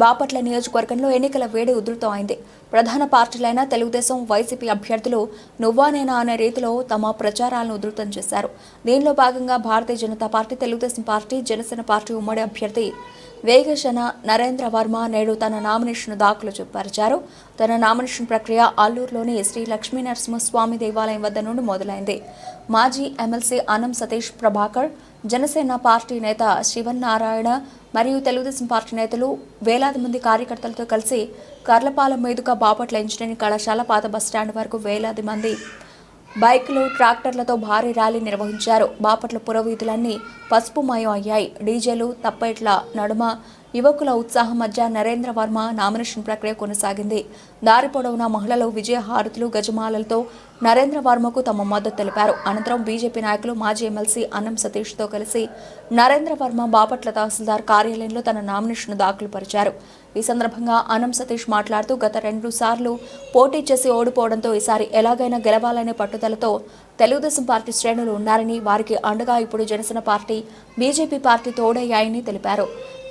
బాపట్ల నియోజకవర్గంలో ఎన్నికల వేడి ఉధృతమైంది. ప్రధాన పార్టీలైన తెలుగుదేశం, వైసీపీ అభ్యర్థులు నువ్వానేనా అనే రీతిలో తమ ప్రచారాలను ఉధృతం చేశారు. దీనిలో భాగంగా Bharatiya Janata party, Telugu Desam party, Janasena party ఉమ్మడి అభ్యర్థి వేగేశన నరేంద్ర వర్మ నేడు తన నామినేషన్ దాఖలు పరిచారు. తన నామినేషన్ ప్రక్రియ అల్లూరులోని శ్రీ లక్ష్మీ నరసింహస్వామి దేవాలయం వద్ద నుండి మొదలైంది. మాజీ ఎమ్మెల్సీ అనం సతీష్ ప్రభాకర్, జనసేన పార్టీ నేత శివనారాయణ మరియు తెలుగుదేశం పార్టీ నేతలు వేలాది మంది కార్యకర్తలతో కలిసి కర్లపాలెం మీదుగా బాపట్ల ఇంజనీరింగ్ కళాశాల పాత బస్టాండ్ వరకు వేలాది మంది బైకులు, ట్రాక్టర్లతో భారీ ర్యాలీ నిర్వహించారు. బాపట్ల పురవీధులన్నీ పసుపుమయం అయ్యాయి. డీజేలు, తప్పేట్ల నడుమ యువకుల ఉత్సాహం మధ్య నరేంద్ర వర్మ నామినేషన్ ప్రక్రియ కొనసాగింది. దారి పొడవునా మహిళలు విజయహారతులు, గజమాలలతో నరేంద్ర వర్మకు తమ మద్దతు తెలిపారు. అనంతరం బీజేపీ నాయకులు మాజీ ఎమ్మెల్సీ అన్నం సతీష్తో కలిసి నరేంద్ర వర్మ బాపట్ల తహసీల్దార్ కార్యాలయంలో తన నామినేషన్ దాఖలు పరిచారు. ఈ సందర్భంగా అన్నం సతీష్ మాట్లాడుతూ గత 2 సార్లు పోటీ చేసి ఓడిపోవడంతో ఈసారి ఎలాగైనా గెలవాలనే పట్టుదలతో తెలుగుదేశం పార్టీ శ్రేణులు ఉన్నారని, వారికి అండగా ఇప్పుడు జనసేన పార్టీ, బీజేపీ పార్టీ తోడయ్యాయని తెలిపారు.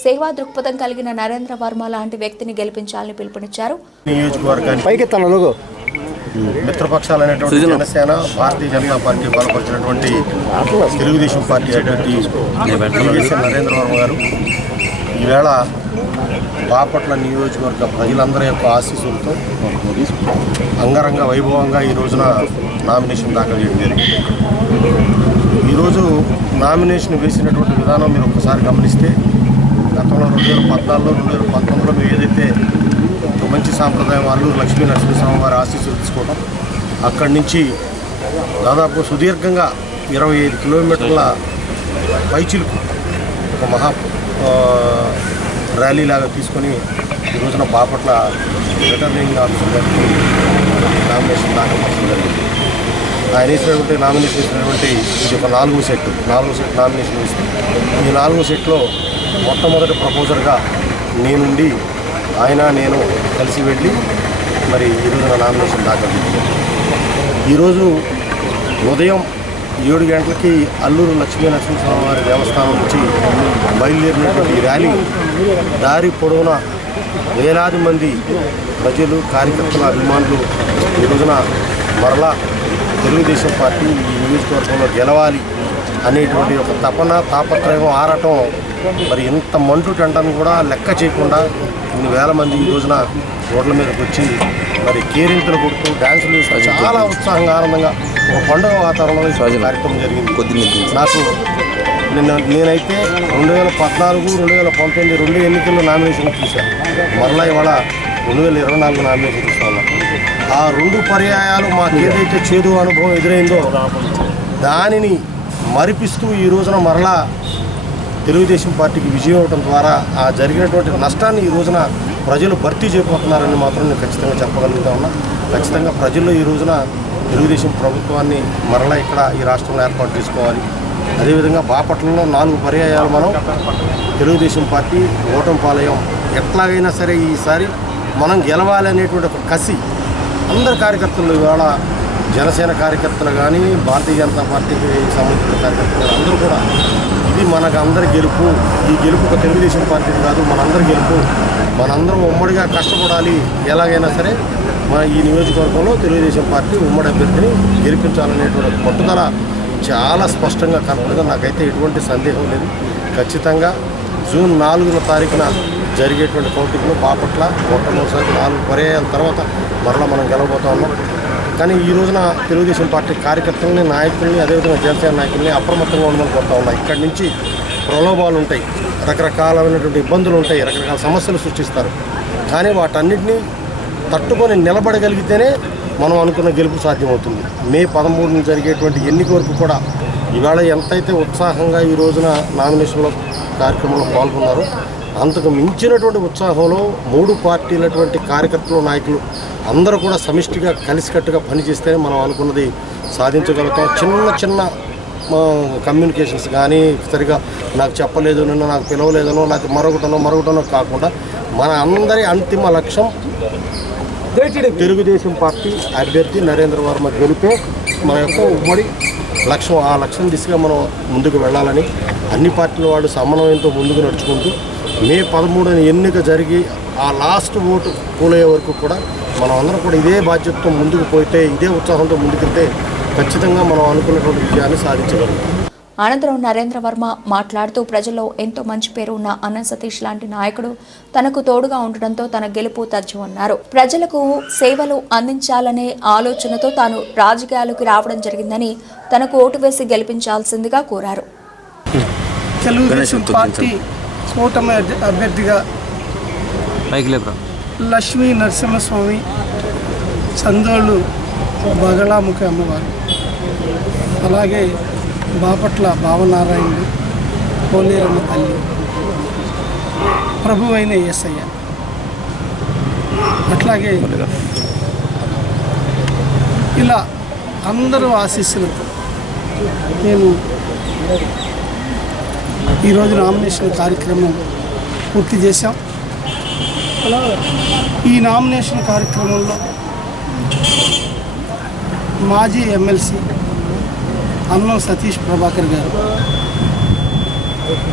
సేవా దృక్పథం కలిగిన నరేంద్ర వర్మ లాంటి వ్యక్తిని గెలిపించాలని పిలుపునిచ్చారు. మిత్రపక్షాలైనటువంటి జనసేన, భారతీయ జనతా పార్టీ బలపరిచినటువంటి తెలుగుదేశం పార్టీ అభ్యర్థి నరేంద్ర వర్మ గారు ఈవేళ బాపట్ల నియోజకవర్గ ప్రజలందరి యొక్క ఆశీస్సులతో అంగరంగ వైభవంగా ఈ రోజున నామినేషన్ దాఖలు చేయడం జరిగింది. ఈరోజు నామినేషన్ వేసినటువంటి విధానం మీరు ఒక్కసారి గమనిస్తే గతంలో 2014లో 2019లో మేము ఏదైతే మంచి సాంప్రదాయం అల్లూరు లక్ష్మీ నరసింహస్వామి వారి ఆశీస్సులు తీసుకోవడం, అక్కడి నుంచి దాదాపు సుదీర్ఘంగా 25 కిలోమీటర్ల పైచిలుకు ఒక మహా ర్యాలీ లాగా తీసుకొని ఈ రోజున బాపట్ల రిటర్నింగ్ ఆఫీసర్ గారికి నామినేషన్ దాఖలు చేయడం జరిగింది. ఆయన వేసినటువంటి నామినేషన్ వేసినటువంటి ఇది ఒక 4వ సెట్ నామినేషన్ వేస్తే ఈ 4వ సెట్లో మొట్టమొదటి ప్రపోజర్గా నేనుండి నేను కలిసి వెళ్ళి మరి ఈరోజు నామినేషన్ దాఖలు చేశాను. ఈరోజు ఉదయం 7 గంటలకి అల్లూరు లక్ష్మీ నరసింహస్వామి వారి దేవస్థానం నుంచి బయలుదేరినటువంటి ఈ ర్యాలీ దారి పొడవున వేలాది మంది ప్రజలు, కార్యకర్తల, అభిమానులు ఈ రోజున మరలా తెలుగుదేశం పార్టీ ఈ నియోజకవర్గంలో గెలవాలి అనేటువంటి ఒక తాపత్రయం, ఆరాటం మరి ఇంత మంటు టెంటను కూడా లెక్క చేయకుండా ఇన్ని వేల మంది ఈ రోజున రోడ్ల మీదకి వచ్చి మరి కేరింతలు కొడుతూ డ్యాన్సులు వేస్తూ చాలా ఉత్సాహంగా, ఆనందంగా ఒక పండుగ వాతావరణంలో కార్యక్రమం జరిగింది. నాకు నేనైతే 2014, 2019 2 ఎన్నికల్లో నామినేషన్ చూశాను. మరలా ఇవాళ 2024 నామినేషన్ చూస్తాను. ఆ 2 పర్యాయాలు మాకు ఏదైతే చేదు అనుభవం ఎదురైందో దానిని మరిపిస్తూ ఈ రోజున మరలా తెలుగుదేశం పార్టీకి విజయం అవడం ద్వారా ఆ జరిగినటువంటి నష్టాన్ని ఈ రోజున ప్రజలు భర్తీ చేయబోతున్నారని మాత్రం నేను ఖచ్చితంగా చెప్పగలుగుతా ఉన్నా. ఖచ్చితంగా ప్రజల్లో ఈ రోజున తెలుగుదేశం ప్రభుత్వాన్ని మరలా ఇక్కడ ఈ రాష్ట్రంలో ఏర్పాటు చేసుకోవాలి. అదేవిధంగా బాపట్లలో 4 పర్యాయాలు మనం తెలుగుదేశం పార్టీ ఓటమి పాలయం, ఎట్లాగైనా సరే ఈసారి మనం గెలవాలి అనేటువంటి ఒక కసి అందరు కార్యకర్తలు, ఇవాళ జనసేన కార్యకర్తలు కానీ, భారతీయ జనతా పార్టీకి సంబంధించిన కార్యకర్తలు అందరూ కూడా ఇది మనకు అందరి గెలుపు, ఈ గెలుపు ఒక తెలుగుదేశం పార్టీది కాదు, మనందరి గెలుపు, మనందరం ఉమ్మడిగా కష్టపడాలి, ఎలాగైనా సరే మన ఈ నియోజకవర్గంలో తెలుగుదేశం పార్టీ ఉమ్మడి అభ్యర్థిని గెలిపించాలనేటువంటి పట్టుదల చాలా స్పష్టంగా కనపడదు. నాకైతే ఎటువంటి సందేహం లేదు. ఖచ్చితంగా జూన్ 4వ తారీఖున జరిగేటువంటి కౌంటింగ్లో బాపట్ల మొట్టమొదటిసారి 4 పర్యాయాల తర్వాత మరలా మనం గెలవబోతా ఉన్నాం. కానీ ఈ రోజున తెలుగుదేశం పార్టీ కార్యకర్తలని, నాయకుల్ని, అదేవిధంగా జనసేన నాయకుల్ని అప్రమత్తంగా ఉండమని కోరుతా ఉన్నాయి. ఇక్కడి నుంచి ప్రలోభాలు ఉంటాయి, రకరకాలైనటువంటి ఇబ్బందులు ఉంటాయి, రకరకాల సమస్యలు సృష్టిస్తారు. కానీ వాటన్నిటినీ తట్టుకొని నిలబడగలిగితేనే మనం అనుకున్న గెలుపు సాధ్యమవుతుంది. మే 13 జరిగేటువంటి ఎన్నిక వరకు కూడా ఇవాళ ఎంతైతే ఉత్సాహంగా ఈ రోజున నామినేషన్లో కార్యక్రమంలో పాల్గొన్నారో అంతకు మించినటువంటి ఉత్సాహంలో 3 పార్టీలటువంటి కార్యకర్తలు, నాయకులు అందరూ కూడా సమిష్టిగా కలిసికట్టుగా పనిచేస్తేనే మనం అనుకున్నది సాధించగలుగుతాం. చిన్న కమ్యూనికేషన్స్ కానీ సరిగా నాకు చెప్పలేదు, నిన్న నాకు పిలవలేదనో, లేకపోతే మరొకటనో కాకుండా మన అందరి అంతిమ లక్ష్యం తెలుగుదేశం పార్టీ అభ్యర్థి నరేంద్ర వర్మ గెలిపే మన యొక్క ఉమ్మడి లక్ష్యం. ఆ లక్ష్యం దిశగా మనం ముందుకు వెళ్ళాలని అన్ని పార్టీల వాళ్ళు సమన్వయంతో ముందుకు నడుచుకుంటూ మే 13న ఎన్నిక జరిగి ఆ లాస్ట్ ఓటు పోలయ్యే వరకు కూడా మనం అందరం కూడా ఇదే బాధ్యతతో ముందుకు పోతే, ఇదే ఉత్సాహంతో ముందుకెళ్తే ఖచ్చితంగా మనం అనుకున్నటువంటి విజయాన్ని సాధించగలుగుతాం. అనంతరం నరేంద్ర వర్మ మాట్లాడుతూ ప్రజల్లో ఎంతో మంచి పేరు ఉన్న అన్న సతీష్ లాంటి నాయకుడు తనకు తోడుగా ఉండడంతో తన గెలుపు తథ్యమన్నారు. ప్రజలకు సేవలు అందించాలనే ఆలోచనతో తాను రాజకీయాలకు రావడం జరిగిందని తనకు ఓటు వేసి గెలిపించాల్సిందిగా కోరారు. తెలుగుదేశం పార్టీ కూటమి అభ్యర్థిగా లక్ష్మీ నరసింహస్వామి, చందోళ్ళు బగళాముఖి అమ్మవారు, అలాగే బాపట్ల భావనారాయణుడు, పోలేరమ్మ తల్లి, ప్రభు అయిన యేసయ్య, అట్లాగే ఇలా అందరూ ఆశీస్సులతో మేము ఈరోజు నామినేషన్ కార్యక్రమం పూర్తి చేశాం. ఈ నామినేషన్ కార్యక్రమంలో మాజీ ఎమ్మెల్సీ అన్నం సతీష్ ప్రభాకర్ గారు,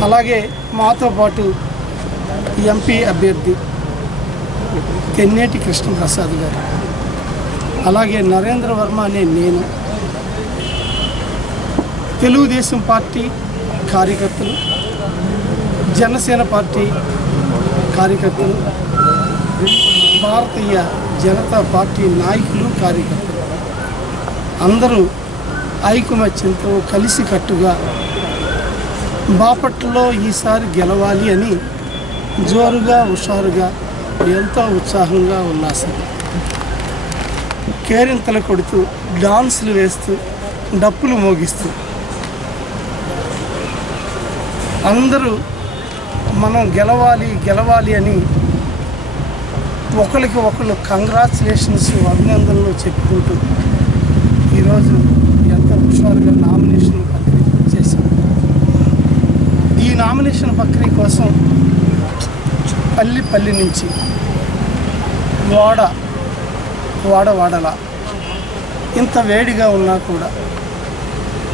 అలాగే మాతో పాటు ఎంపీ అభ్యర్థి తెన్నేటి కృష్ణప్రసాద్ గారు, అలాగే నరేంద్ర వర్మ అనే నేను, తెలుగుదేశం పార్టీ కార్యకర్తలు, జనసేన పార్టీ కార్యకర్తలు, భారతీయ జనతా పార్టీ నాయకులు, కార్యకర్తలు అందరూ ఐకమత్యంతో కలిసికట్టుగా బాపట్లలో ఈసారి గెలవాలి అని జోరుగా, హుషారుగా, ఎంతో ఉత్సాహంగా, ఉల్లాసంగా కేరింతలు కొడుతూ, డాన్సులు వేస్తూ, డప్పులు మోగిస్తూ అందరూ మనం గెలవాలి గెలవాలి అని ఒకరికి ఒకళ్ళు కంగ్రాచులేషన్స్, అభినందనలు చెప్పుకుంటూ ఈరోజు ఎంతో హుషారుగా నామినేషన్ ప్రక్రియ చేశాం. ఈ నామినేషన్ ప్రక్రియ కోసం పల్లి నుంచి వాడలా ఇంత వేడిగా ఉన్నా కూడా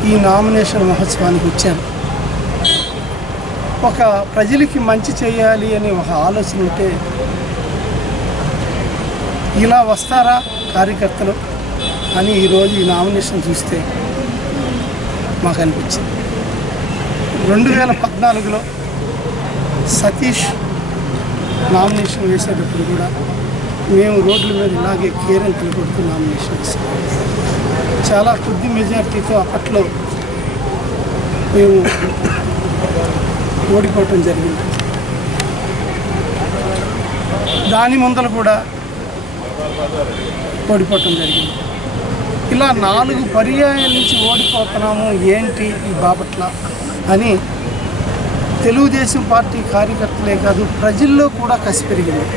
ఈ నామినేషన్ మహోత్సవానికి వచ్చాను. ఒక ప్రజలకి మంచి చేయాలి అనే ఒక ఆలోచన ఉంటే ఇలా వస్తారా కార్యకర్తలు అని ఈరోజు ఈ నామినేషన్ చూస్తే మాకు అనిపించింది. 2014లో సతీష్ నామినేషన్ వేసేటప్పుడు కూడా మేము రోడ్ల మీద ఇలాగే కేరింతలు కొడుతూ నామినేషన్ వేసాం. చాలా కొద్ది మెజార్టీతో అప్పట్లో మేము ఓడిపోవటం జరిగింది. దాని ముందర కూడా ఓడిపోవటం జరిగింది. ఇలా 4 పర్యాయాల నుంచి ఓడిపోతున్నాము ఏంటి ఈ బాపట్ల అని తెలుగుదేశం పార్టీ కార్యకర్తలే కాదు, ప్రజల్లో కూడా కసి పెరిగింది.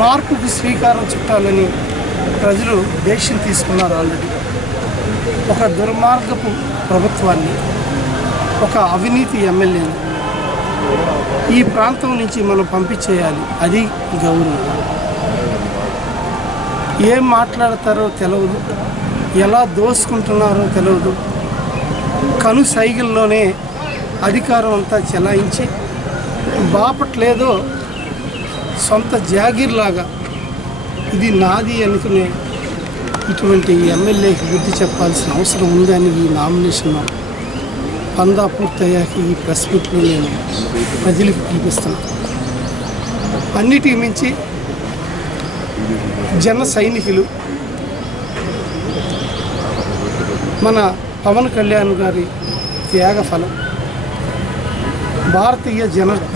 మార్పుకి శ్రీకారం చుట్టాలని ప్రజలు డెసిషన్ తీసుకున్నారు. ఆల్రెడీ ఒక దుర్మార్గపు ప్రభుత్వాన్ని, ఒక అవినీతి ఎమ్మెల్యేని ఈ ప్రాంతం నుంచి మనం పంపించేయాలి. అది గౌరవం. ఏం మాట్లాడతారో తెలియదు, ఎలా దోసుకుంటున్నారో తెలియదు. కను సైకిల్లోనే అధికారం అంతా చెలాయించి బాపట్లేదో సొంత జాగీర్లాగా ఇది నాది అనుకునే ఇటువంటి ఎమ్మెల్యేకి బుద్ధి చెప్పాల్సిన అవసరం ఉందని ఈ నామినేషన్ పందా పూర్తయ్యాక ఈ ప్రెస్ మీట్లో నేను ప్రజలకు పిలిపిస్తాను. అన్నిటికి మించి జన సైనికులు, మన పవన్ కళ్యాణ్ గారి త్యాగ ఫలం, భారతీయ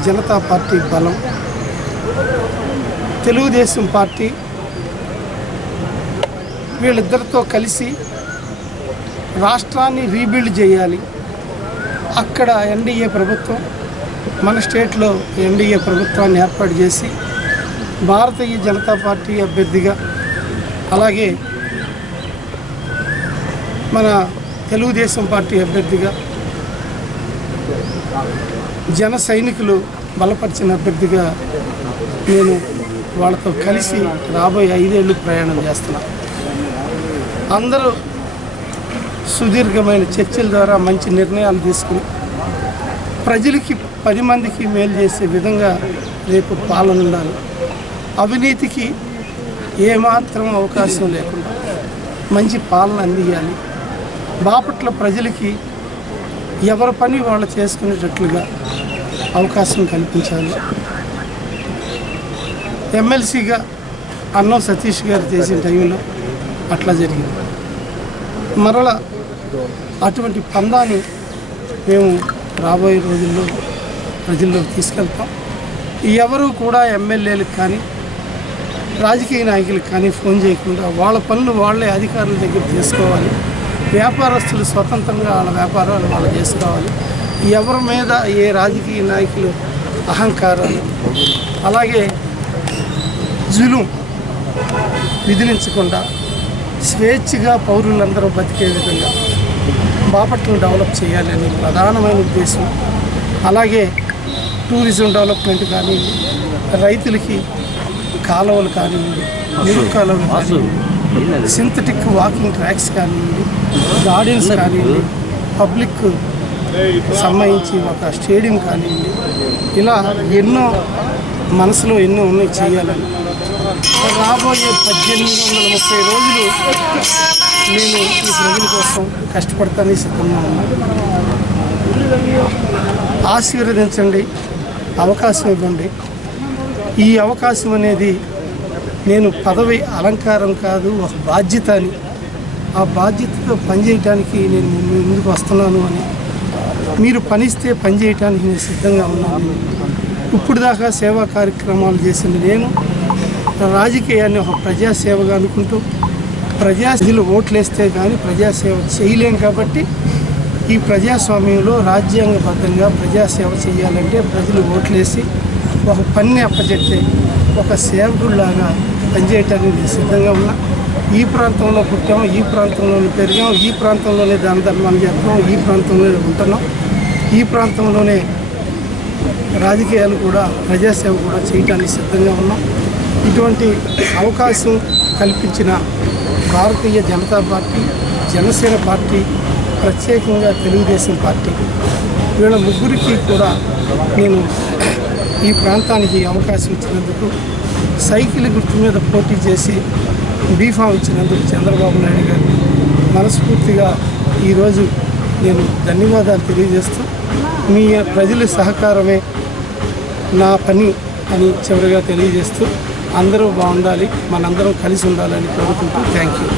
జనతా పార్టీ బలం, తెలుగుదేశం పార్టీ వీళ్ళిద్దరితో కలిసి రాష్ట్రాన్ని రీబిల్డ్ చేయాలి. అక్కడ ఎన్డీఏ ప్రభుత్వం, మన స్టేట్లో ఎన్డీఏ ప్రభుత్వాన్ని ఏర్పాటు చేసి భారతీయ జనతా పార్టీ అభ్యర్థిగా, అలాగే మన తెలుగుదేశం పార్టీ అభ్యర్థిగా, జన సైనికులు బలపరిచిన అభ్యర్థిగా నేను వాళ్ళతో కలిసి రాబోయే 5 ఏళ్ళు ప్రయాణం చేస్తున్నా. అందరూ సుదీర్ఘమైన చర్చల ద్వారా మంచి నిర్ణయాలు తీసుకుని ప్రజలకి 10 మందికి మేలు చేసే విధంగా రేపు పాలన ఉండాలి. అవినీతికి ఏమాత్రం అవకాశం లేకుండా మంచి పాలన అందియాలి. బాపట్ల ప్రజలకి ఎవరి పని వాళ్ళు చేసుకునేటట్లుగా అవకాశం కల్పించాలి. ఎమ్మెల్సీగా అన్నం సతీష్ గారు చేసిన టైంలో అట్లా జరిగింది. మరలా అటువంటి పందాన్ని మేము రాబోయే రోజుల్లో ప్రజల్లోకి తీసుకెళ్తాం. ఎవరు కూడా ఎమ్మెల్యేలకు కానీ రాజకీయ నాయకులకు కానీ ఫోన్ చేయకుండా వాళ్ళ పనులు వాళ్ళే అధికారుల దగ్గర తీసుకోవాలి. వ్యాపారస్తులు స్వతంత్రంగా వాళ్ళ వ్యాపారాలు వాళ్ళు చేసుకోవాలి. ఎవరి మీద ఏ రాజకీయ నాయకులు అహంకారాలు అలాగే జులుం విధించకుండా స్వేచ్ఛగా పౌరులందరూ బతికే విధంగా బాపట్లను డెవలప్ చేయాలని ప్రధానమైన ఉద్దేశం. అలాగే టూరిజం డెవలప్మెంట్ కానీ, రైతులకి కాలువలు కానివ్వండి, నీరు కాలువలు కానివ్వండి, సింథటిక్ వాకింగ్ ట్రాక్స్ కానివ్వండి, గార్డెన్స్ కానివ్వండి, పబ్లిక్ సంబంధించి ఒక స్టేడియం కానివ్వండి, ఇలా ఎన్నో మనసులో ఎన్నో ఉన్నాయి చేయాలని. రాబోయే 1830 రోజులు నేను ఈ ప్రజల కోసం కష్టపడతానే సిద్ధంగా ఉన్నాను. ఆశీర్వదించండి, అవకాశం ఇవ్వండి. ఈ అవకాశం అనేది నేను పదవి అలంకారం కాదు, ఒక బాధ్యత అని. ఆ బాధ్యతతో పనిచేయటానికి నేను ముందుకు వస్తున్నాను అని, మీరు పనిస్తే పనిచేయటానికి నేను సిద్ధంగా ఉన్నాను. ఇప్పుడు దాకా సేవా కార్యక్రమాలు చేసిన నేను రాజకీయాన్ని ఒక ప్రజాసేవగా అనుకుంటూ ప్రజలు ఓట్లేస్తే కానీ ప్రజాసేవ చేయలేం. కాబట్టి ఈ ప్రజాస్వామ్యంలో రాజ్యాంగబద్ధంగా ప్రజాసేవ చేయాలంటే ప్రజలు ఓట్లేసి ఒక పని అప్పచెప్తే ఒక సేవకుల్లాగా పనిచేయటానికి నేను సిద్ధంగా ఉన్నా. ఈ ప్రాంతంలో పుట్టాము, ఈ ప్రాంతంలోనే పెరిగాం, ఈ ప్రాంతంలోనే దాన ధర్మాన్ని చేస్తాం, ఈ ప్రాంతంలోనే ఉంటున్నాం, ఈ ప్రాంతంలోనే రాజకీయాలు కూడా ప్రజాసేవ కూడా చేయడానికి సిద్ధంగా ఉన్నాం. ఇటువంటి అవకాశం కల్పించిన భారతీయ జనతా పార్టీ, జనసేన పార్టీ, ప్రత్యేకంగా తెలుగుదేశం పార్టీ, వీళ్ళ ముగ్గురికి కూడా నేను ఈ ప్రాంతానికి అవకాశం ఇచ్చినందుకు, సైకిల్ గుర్తు మీద పోటీ చేసి బీఫామ్ ఇచ్చినందుకు చంద్రబాబు నాయుడు గారిని మనస్ఫూర్తిగా ఈరోజు నేను ధన్యవాదాలు తెలియజేస్తూ, మీ ప్రజల సహకారమే నా పని అని చివరిగా తెలియజేస్తూ, అందరూ బాగుండాలి, మనందరం కలిసి ఉండాలని కోరుకుంటూ థ్యాంక్ యూ.